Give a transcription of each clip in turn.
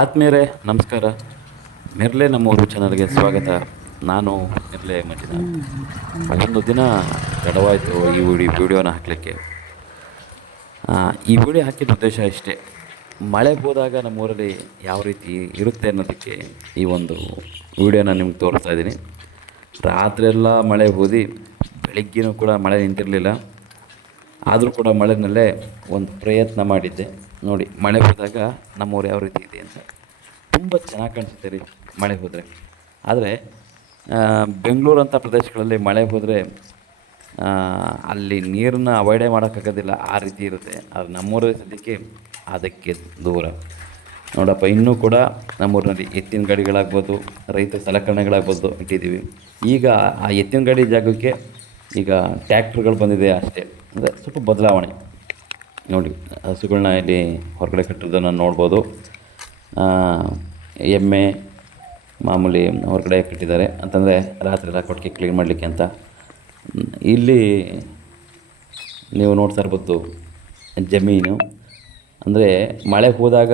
ಆತ್ಮೀಯರೇ, ನಮಸ್ಕಾರ. ಮೆರ್ಲೆ ನಮ್ಮೂರು ಚಾನಲ್ಗೆ ಸ್ವಾಗತ. ನಾನು ಮೆರ್ಲೆ ಮಂಜಿನ ಒಂದು ದಿನ ತಡವಾಯಿತು ಈ ವಿಡಿ ವಿಡಿಯೋನ ಹಾಕಲಿಕ್ಕೆ. ಈ ವಿಡಿಯೋ ಹಾಕಿದ ಉದ್ದೇಶ ಇಷ್ಟೇ. ಮಳೆ ಹೋದಾಗ ನಮ್ಮೂರಲ್ಲಿ ಯಾವ ರೀತಿ ಇರುತ್ತೆ ಅನ್ನೋದಕ್ಕೆ ಈ ಒಂದು ವಿಡಿಯೋನ ನಿಮ್ಗೆ ತೋರಿಸ್ತಾ ಇದ್ದೀನಿ. ರಾತ್ರಿಯೆಲ್ಲ ಮಳೆ ಹೋದಿ, ಬೆಳಿಗ್ಗೆನೂ ಕೂಡ ಮಳೆ ನಿಂತಿರಲಿಲ್ಲ. ಆದರೂ ಕೂಡ ಮಳೆನಲ್ಲೇ ಒಂದು ಪ್ರಯತ್ನ ಮಾಡಿದ್ದೆ. ನೋಡಿ, ಮಳೆ ಹೋದಾಗ ನಮ್ಮೂರು ಯಾವ ರೀತಿ ಇದೆ ಅಂತ. ತುಂಬ ಚೆನ್ನಾಗಿ ಕಾಣಿಸುತ್ತೆ ರೀ ಮಳೆ ಹೋದರೆ. ಆದರೆ ಬೆಂಗಳೂರು ಅಂಥ ಪ್ರದೇಶಗಳಲ್ಲಿ ಮಳೆ ಹೋದರೆ ಅಲ್ಲಿ ನೀರನ್ನ ಅವಾಯ್ಡೇ ಮಾಡೋಕ್ಕಾಗೋದಿಲ್ಲ ಆ ರೀತಿ ಇರುತ್ತೆ. ಆದರೆ ನಮ್ಮೂರ ಸದ್ಯಕ್ಕೆ ಅದಕ್ಕೆ ದೂರ. ನೋಡಪ್ಪ, ಇನ್ನೂ ಕೂಡ ನಮ್ಮೂರಿನಲ್ಲಿ ಎತ್ತಿನ ಗಾಡಿಗಳಾಗ್ಬೋದು, ರೈತ ಸಲಕರಣೆಗಳಾಗ್ಬೋದು ಇಟ್ಟಿದ್ದೀವಿ. ಈಗ ಆ ಎತ್ತಿನ ಗಾಡಿ ಜಾಗಕ್ಕೆ ಈಗ ಟ್ಯಾಕ್ಟ್ರುಗಳು ಬಂದಿದೆ ಅಷ್ಟೇ. ಅಂದರೆ ಸ್ವಲ್ಪ ಬದಲಾವಣೆ. ನೋಡಿ ಹಸುಗಳನ್ನ ಇಲ್ಲಿ ಹೊರಗಡೆ ಕಟ್ಟಿರೋದನ್ನು ನೋಡ್ಬೋದು. ಎಮ್ಮೆ ಮಾಮೂಲಿ ಹೊರಗಡೆ ಕಟ್ಟಿದ್ದಾರೆ. ಅಂತಂದರೆ ರಾತ್ರಿ ಎಲ್ಲ ಕೊಟ್ಟಿಗೆ ಕ್ಲೀನ್ ಮಾಡಲಿಕ್ಕೆ ಅಂತ. ಇಲ್ಲಿ ನೀವು ನೋಡ್ತಾ ಇರ್ಬೋದು ಜಮೀನು. ಅಂದರೆ ಮಳೆ ಹೋದಾಗ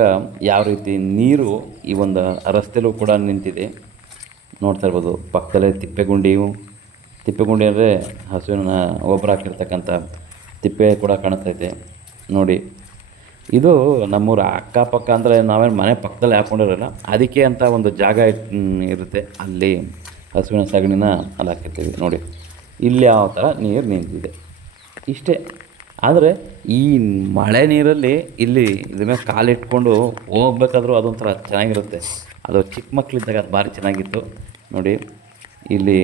ಯಾವ ರೀತಿ ನೀರು ಈ ಒಂದು ರಸ್ತೆಯಲ್ಲೂ ಕೂಡ ನಿಂತಿದೆ. ನೋಡ್ತಾ ಇರ್ಬೋದು, ಪಕ್ಕದಲ್ಲೇ ತಿಪ್ಪೆಗುಂಡಿಯು. ತಿಪ್ಪೆಗುಂಡಿ ಅಂದರೆ ಹಸುವಿನ ಗೊಬ್ಬರ ಹಾಕಿರ್ತಕ್ಕಂಥ ತಿಪ್ಪೆ ಕೂಡ ಕಾಣಿಸ್ತೈತೆ ನೋಡಿ. ಇದು ನಮ್ಮೂರ ಅಕ್ಕಪಕ್ಕ ಅಂದರೆ ನಾವೇನು ಮನೆ ಪಕ್ಕದಲ್ಲಿ ಹಾಕ್ಕೊಂಡಿರಲ್ಲ ಅದಕ್ಕೆ ಅಂತ ಒಂದು ಜಾಗ ಇರುತ್ತೆ. ಅಲ್ಲಿ ಹಸುವಿನ ಸಗಣಿನ ಅಲ್ಲಿ ಹಾಕಿರ್ತೀವಿ, ನೋಡಿ. ಇಲ್ಲಿ ಯಾವ ಥರ ನೀರು ನಿಂತಿದೆ. ಇಷ್ಟೇ. ಆದರೆ ಈ ಮಳೆ ನೀರಲ್ಲಿ ಇಲ್ಲಿ ಇದ್ರ ಮೇಲೆ ಕಾಲಿಟ್ಕೊಂಡು ಹೋಗ್ಬೇಕಾದ್ರೂ ಅದೊಂಥರ ಚೆನ್ನಾಗಿರುತ್ತೆ. ಅದು ಚಿಕ್ಕ ಮಕ್ಕಳಿದ್ದಾಗ ಅದು ಭಾರಿ ಚೆನ್ನಾಗಿತ್ತು. ನೋಡಿ, ಇಲ್ಲಿ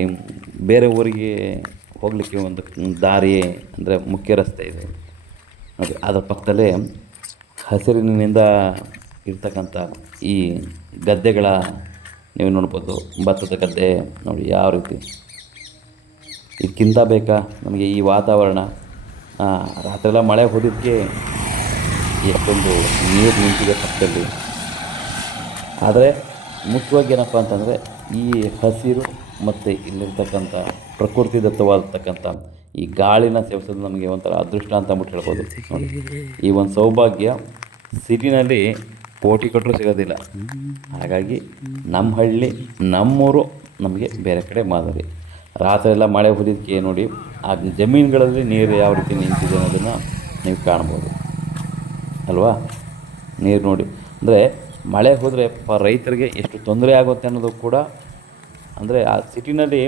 ಬೇರೆ ಊರಿಗೆ ಹೋಗಲಿಕ್ಕೆ ಒಂದು ದಾರಿ ಅಂದರೆ ಮುಖ್ಯ ರಸ್ತೆ ಇದೆ. ನೋಡಿ, ಅದರ ಪಕ್ಕದಲ್ಲೇ ಹಸಿರಿನಿಂದ ಇರ್ತಕ್ಕಂಥ ಈ ಗದ್ದೆಗಳ ನೀವು ನೋಡ್ಬೋದು, ಭತ್ತದ ಗದ್ದೆ, ನೋಡಿ ಯಾವ ರೀತಿ. ಇದಕ್ಕಿಂತ ಬೇಕಾ ನಮಗೆ ಈ ವಾತಾವರಣ? ರಾತ್ರಿ ರಾತ್ರೆಲ್ಲ ಮಳೆ ಹೋದಕ್ಕೆ ಎಷ್ಟೊಂದು ನೀರು ನಿಂತಿದೆ ಪಕ್ಕದಲ್ಲಿ. ಆದರೆ ಮುಖ್ಯವಾಗಿ ಏನಪ್ಪ ಅಂತಂದರೆ ಈ ಹಸಿರು ಮತ್ತು ಇಲ್ಲಿರ್ತಕ್ಕಂಥ ಪ್ರಕೃತಿ ದತ್ತವಾಗಿರ್ತಕ್ಕಂಥ ಈ ಗಾಳಿನ ಸೇವಿಸೋದು ನಮಗೆ ಒಂಥರ ಅದೃಷ್ಟ ಅಂತ ಅಂದ್ಬಿಟ್ಟು ಹೇಳ್ಬೋದು. ನೋಡಿ ಈ ಒಂದು ಸೌಭಾಗ್ಯ ಸಿಟಿನಲ್ಲಿ ಕೋಟಿ ಕೊಟ್ಟರು ಸಿಗೋದಿಲ್ಲ. ಹಾಗಾಗಿ ನಮ್ಮ ಹಳ್ಳಿ ನಮ್ಮೂರು ನಮಗೆ ಬೇರೆ ಕಡೆ ಮಾದರಿ. ರಾತ್ರಿ ಎಲ್ಲ ಮಳೆ ಹುರಿದಕ್ಕೆ ನೋಡಿ ಆ ಜಮೀನುಗಳಲ್ಲಿ ನೀರು ಯಾವ ರೀತಿ ನಿಂತಿದೆ ಅನ್ನೋದನ್ನು ನೀವು ಕಾಣ್ಬೋದು. ಅಲ್ವಾ? ನೀರು ನೋಡಿ. ಅಂದರೆ ಮಳೆ ಹೋದರೆ ಪ ರೈತರಿಗೆ ಎಷ್ಟು ತೊಂದರೆ ಆಗುತ್ತೆ ಅನ್ನೋದು ಕೂಡ ಅಂದರೆ ಆ ಸಿಟಿನಲ್ಲಿ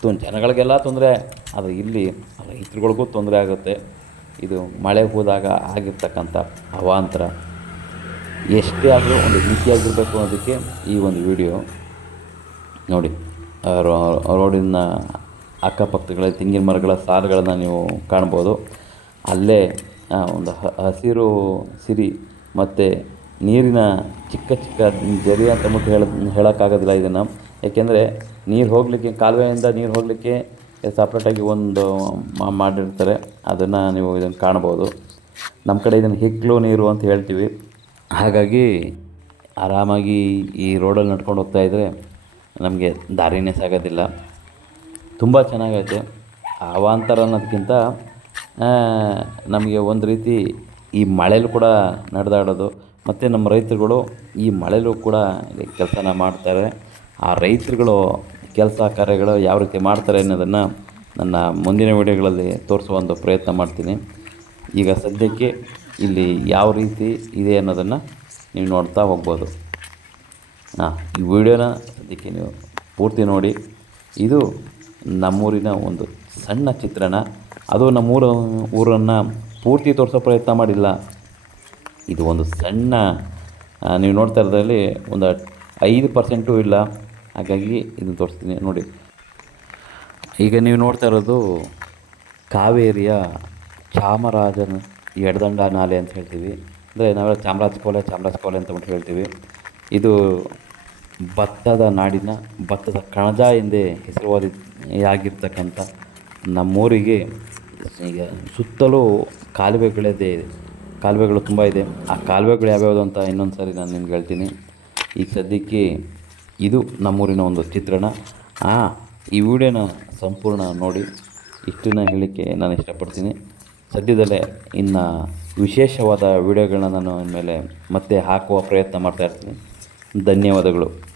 ತು ಜನಗಳಿಗೆಲ್ಲ ತೊಂದರೆ ಆದರೆ ಇಲ್ಲಿ ರೈತರುಗಳಿಗೂ ತೊಂದರೆ ಆಗುತ್ತೆ. ಇದು ಮಳೆ ಹೋದಾಗ ಆಗಿರ್ತಕ್ಕಂಥ ಅವಾಂತರ ಎಷ್ಟೇ ಆದರೂ ಒಂದು ರೀತಿಯಾಗಿರಬೇಕು ಅನ್ನೋದಕ್ಕೆ ಈ ಒಂದು ವಿಡಿಯೋ. ನೋಡಿ ರೋಡಿನ ಅಕ್ಕಪಕ್ಕಗಳಲ್ಲಿ ತೆಂಗಿನ ಮರಗಳ ಸಾಲುಗಳನ್ನು ನೀವು ಕಾಣ್ಬೋದು. ಅಲ್ಲೇ ಒಂದು ಹಸಿರು ಸಿರಿ ಮತ್ತು ನೀರಿನ ಚಿಕ್ಕ ಚಿಕ್ಕ ಜರಿ ಅಂತ ಮುಟ್ಟು ಹೇಳ, ಹೇಳೋಕ್ಕಾಗೋದಿಲ್ಲ ಇದನ್ನು. ಏಕೆಂದರೆ ನೀರು ಹೋಗಲಿಕ್ಕೆ, ಕಾಲುವೆಯಿಂದ ನೀರು ಹೋಗಲಿಕ್ಕೆ ಸಪ್ರೇಟಾಗಿ ಒಂದು ಮಾಡಿರ್ತಾರೆ. ಅದನ್ನು ನೀವು ಇದನ್ನು ಕಾಣ್ಬೋದು ನಮ್ಮ ಕಡೆ ಇದನ್ನು ಹಿಕ್ಲು ನೀರು ಅಂತ ಹೇಳ್ತೀವಿ. ಹಾಗಾಗಿ ಆರಾಮಾಗಿ ಈ ರೋಡಲ್ಲಿ ನಡ್ಕೊಂಡು ಹೋಗ್ತಾ ಇದ್ದರೆ ನಮಗೆ ದಾರಿನೇ ಸಾಗೋದಿಲ್ಲ. ತುಂಬ ಚೆನ್ನಾಗೈತೆ. ಅವಾಂತರ ಅನ್ನೋದಕ್ಕಿಂತ ನಮಗೆ ಒಂದು ರೀತಿ ಈ ಮಳೆಯಲ್ಲೂ ಕೂಡ ನಡೆದಾಡೋದು. ಮತ್ತು ನಮ್ಮ ರೈತರುಗಳು ಈ ಮಳೆಯಲ್ಲೂ ಕೂಡ ಕೆಲಸನ ಮಾಡ್ತಾರೆ. ಆ ರೈತರುಗಳು ಕೆಲಸ ಕಾರ್ಯಗಳು ಯಾವ ರೀತಿ ಮಾಡ್ತಾರೆ ಅನ್ನೋದನ್ನು ನನ್ನ ಮುಂದಿನ ವಿಡಿಯೋಗಳಲ್ಲಿ ತೋರಿಸುವ ಪ್ರಯತ್ನ ಮಾಡ್ತೀನಿ. ಈಗ ಸದ್ಯಕ್ಕೆ ಇಲ್ಲಿ ಯಾವ ರೀತಿ ಇದೆ ಅನ್ನೋದನ್ನು ನೀವು ನೋಡ್ತಾ ಹೋಗ್ಬೋದು. ಹಾಂ ಈ ವಿಡಿಯೋನ ಸದ್ಯಕ್ಕೆ ನೀವು ಪೂರ್ತಿ ನೋಡಿ. ಇದು ನಮ್ಮೂರಿನ ಒಂದು ಸಣ್ಣ ಚಿತ್ರಣ. ಅದು ನಮ್ಮೂರ ಊರನ್ನು ಪೂರ್ತಿ ತೋರಿಸೋ ಪ್ರಯತ್ನ ಮಾಡಿಲ್ಲ. ಇದು ಒಂದು ಸಣ್ಣ ನೀವು ನೋಡ್ತಾ ಇರೋದ್ರಲ್ಲಿ ಒಂದು ಐದು ಪರ್ಸೆಂಟು ಇಲ್ಲ. ಹಾಗಾಗಿ ಇದನ್ನು ತೋರಿಸ್ತೀನಿ. ನೋಡಿ. ಈಗ ನೀವು ನೋಡ್ತಾ ಇರೋದು ಕಾವೇರಿಯ ಚಾಮರಾಜನ ಎಡದಂಡ ನಾಲೆ ಅಂತ ಹೇಳ್ತೀವಿ. ಅಂದರೆ ನಾವೆಲ್ಲ ಚಾಮರಾಜ ಕೋಲೆ ಚಾಮರಾಜ ಕೋಲೆ ಅಂತ ಬಿಟ್ಟು ಹೇಳ್ತೀವಿ. ಇದು ಭತ್ತದ ನಾಡಿನ, ಭತ್ತದ ಕಣಜ ಎಂದೇ ಹೆಸರುವಾದಿಯಾಗಿರ್ತಕ್ಕಂಥ ನಮ್ಮೂರಿಗೆ ಈಗ ಸುತ್ತಲೂ ಕಾಲುವೆಗಳಿದೆ ಕಾಲುವೆಗಳು ತುಂಬ ಇದೆ. ಆ ಕಾಲುವೆಗಳು ಯಾವ್ಯಾವುದು ಅಂತ ಇನ್ನೊಂದು ಸಾರಿ ನಾನು ನಿಮ್ಗೆ ಹೇಳ್ತೀನಿ. ಈಗ ಸದ್ಯಕ್ಕೆ ಇದು ನಮ್ಮೂರಿನ ಒಂದು ಚಿತ್ರಣ. ಆ, ಈ ವಿಡಿಯೋನ ಸಂಪೂರ್ಣ ನೋಡಿ, ಇಷ್ಟನ್ನ ಹೇಳಲಿಕ್ಕೆ ನಾನು ಇಷ್ಟಪಡ್ತೀನಿ. ಸದ್ಯದಲ್ಲೇ ಇನ್ನು ವಿಶೇಷವಾದ ವಿಡಿಯೋಗಳನ್ನ ನಾನು ಇನ್ಮೇಲೆ ಮತ್ತೆ ಹಾಕುವ ಪ್ರಯತ್ನ ಮಾಡ್ತಾಯಿರ್ತೀನಿ ಧನ್ಯವಾದಗಳು.